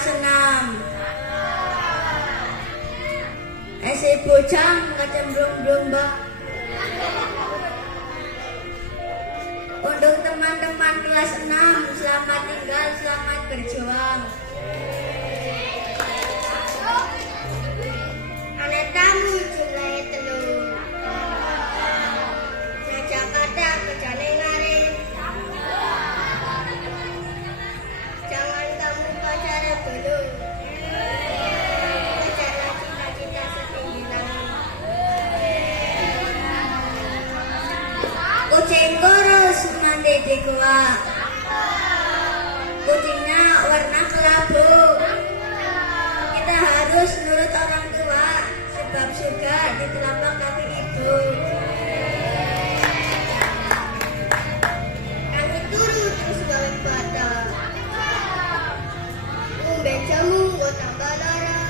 kelas 6. Si bujang kecemplung mbak. Untuk teman-teman kelas 6, selamat tinggal, selamat berjuang. Anak tamu jumlahnya telur. Nah Jakarta kerjanya ngarin. Jangan kamu pacaran dulu. Kejarlah cita-cita setinggi langit. Kucing kurus mandi di gua. Kucingnya warna kelabu. Kita harus nurut orang tua, sebab surga di telapak kaki ibu. Kami turun terus balik pada. Umben jamu gua tambah lara.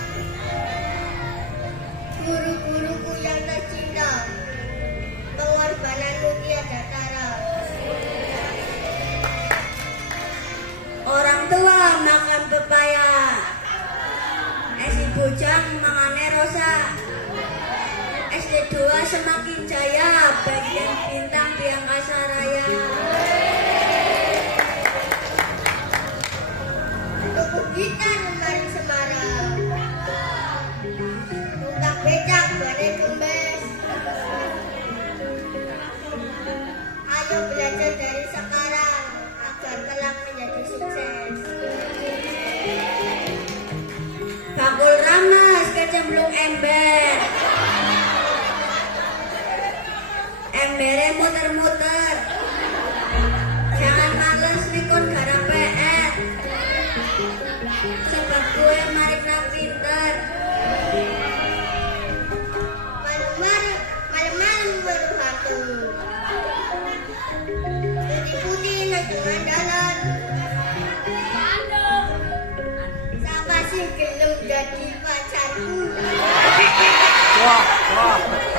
Guru-guruku yang tercinta, pengorbananmu tiada tara. Orang tua makan pepaya, si bujang mangane rosa. SD 2 semakin jaya, bagian bintang di angkasa raya. Tubuh gitar lemari Semarang, tukang becak bane kembes. Ayo belajar dari sekarang agar kelak menjadi sukses. Bakul ramas kecemplung ember. Embernya muter-muter. Jangan males nikun garap PR. Sebab gue marikna pinter. Malam-malam baru hantu. Putih-putih naik dengan jalan. Siapa sih gelem jadi pacarku? Wah.